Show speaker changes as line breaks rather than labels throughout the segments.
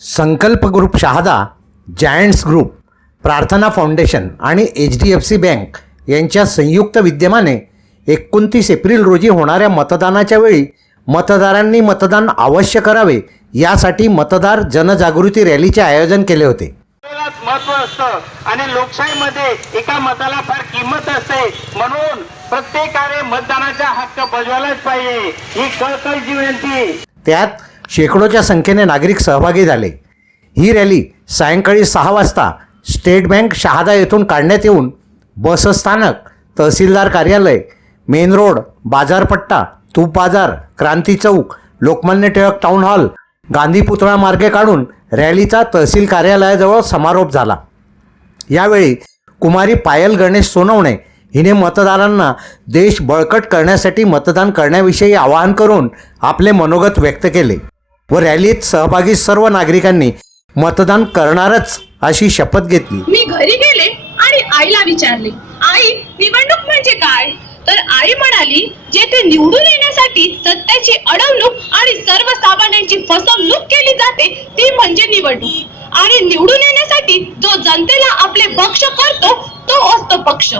Sankalp group Shahada giants group Prarthana foundation आणि H D F C bank यांच्या संयुक्त विद्यमाने एकोणतीस एप्रिल रोजी होणाऱ्या मतदानाच्या वेळी मतदारांनी मतदान अवश्य करावे यासाठी मतदार जनजागृती रॅलीचे आयोजन केले होते.
महत्त्व असतं आणि लोकशाहीमध्ये एका मताला फार किंमत असते. म्हणून प्रत्येकाने मतदानाचा हक्क बजवायलाच पाहिजे. ही कळकळीची विनंती
त्यात शेकडोच्या संख्येने नागरिक सहभागी झाले. ही रॅली सायंकाळी सहा वाजता स्टेट बँक शहादा येथून काढण्यात येऊन बसस्थानक तहसीलदार कार्यालय मेन रोड बाजारपट्टा तूप बाजार क्रांती चौक लोकमान्य टिळक टाउन हॉल गांधी पुतळा मार्गे काढून रॅलीचा तहसील कार्यालयाजवळ समारोप झाला. यावेळी कुमारी पायल गणेश सोनवणे हिने मतदारांना देश बळकट करण्यासाठी मतदान करण्याविषयी आवाहन करून आपले मनोगत व्यक्त केले व रॅलीत सहभागी सर्व नागरिकांनी मतदान करणारच अशी शपथ घेतली.
मी घरी गेले आणि आईला विचारले आई निवडणूक म्हणजे काय? तर आई म्हणाली जेथे निवडून येण्यासाठी सत्याची अडवणूक आणि सर्वसामान्यांची फसवणूक केली जाते ती म्हणजे निवडणूक. आणि निवडून येण्यासाठी जो जनतेला आपले पक्ष करतो तो असतो पक्ष.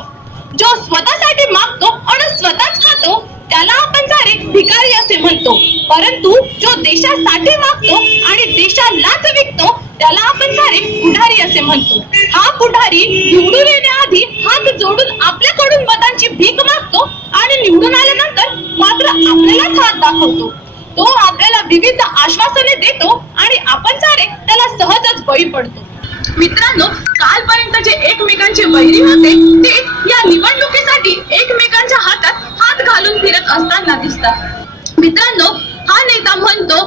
जो स्वतःसाठी मागतो आणि स्वतःच खातो त्याला आपण सारे भिकारी असे म्हणतो. परंतु जो देशासाठी मागतो आणि देशालाच विकतो त्याला आपण सारे पुढारी असे म्हणतो. हा पुढारी निवडून येण्याआधी हात जोडून आपल्याकडून मतांची भीक मागतो आणि निवडून आल्यानंतर मात्र आपल्यालाच हात दाखवतो. तो आपल्याला विविध आश्वासने देतो आणि आपण सारे त्याला सहजच बळी पडतो. मित्रांनो कालपर्यंत जे एकमेकांचे वैरी होते ते या निवडणुकीसाठी एकमेकांच्या हातात हात घालून फिरत असताना दिसतात. मित्रांनो हा नेता म्हणतो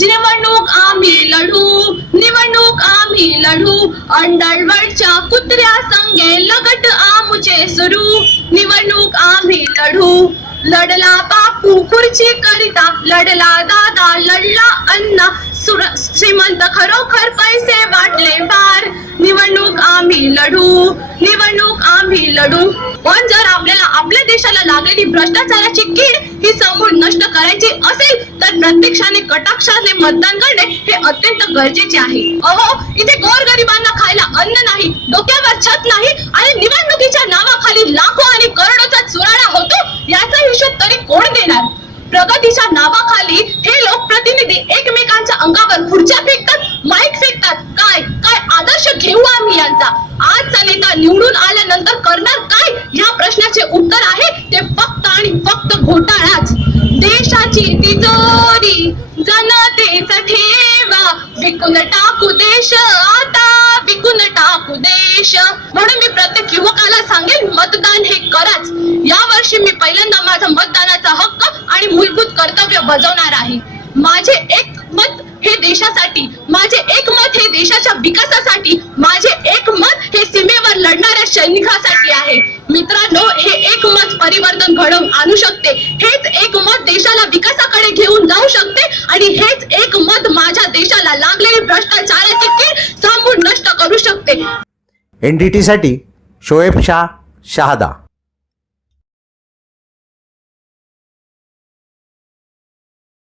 निवडणूक आम्ही लढू निवडणूक आम्ही लढू अंडरवर्ल्डच्या कुत्र्या संगे लगट आमुचे सुरू. निवडणूक आम्ही लढू लढला बापू खुर्ची करिता लढला दादा लढला अण्णा सुर श्रीमंत खरोखर पैसे वाट लढू. निवडणूक आम्ही लढू. पण जर आपल्याला आपल्या देशाला लागलेली भ्रष्टाचाराची कीड ही समूळ नष्ट करायची असेल तर प्रत्यक्षाने कटाक्षाने मतदान करणे हे अत्यंत गरजेचे आहे. अहो इथे गोरगरिबांना खायला अन्न नाही डोक्यावर छत नाही आणि निवडणुकीच्या नावाखाली लाखो आणि करोडोचा चुराडा होतो याचा हिशोब तरी कोण देणार? प्रगतीच्या नावाखाली हे लोक प्रतिनिधी एकमेकांच्या अंगावर खुर्च्या फेक नेता निवडून आल्यानंतर करणार काय? या प्रश्नाचे उत्तर आहे ते फक्त आणि फक्त घोटाळाच. देशाची तिजोरी जनतेचा ठेवा. विकून टाकू देश आता विकून टाकू देश. म्हणून मी प्रत्येक युवकाला सांगेन मतदान हे कराच. या वर्षी मी पहिल्यांदा माझा मतदानाचा हक्क आणि मूलभूत कर्तव्य बजावणार आहे. माझे एक मत हे देशासाठी माझे एक मत हे देशाच्या विकासासाठी माझे एक मत हे सीमे लढणाऱ्या सैनिकासाठी आहे. मित्रांनो हे एक मत परिवर्तन घडवून आणू शकते. हेच एक मत देशाला विकासाकडे घेऊन जाऊ शकते आणि हेच एक मत माझ्या देशाला लागलेली भ्रष्टाचाराची कीड सांगून नष्ट करू शकते.
एनडीटी साठी शोएब शाह शहादा.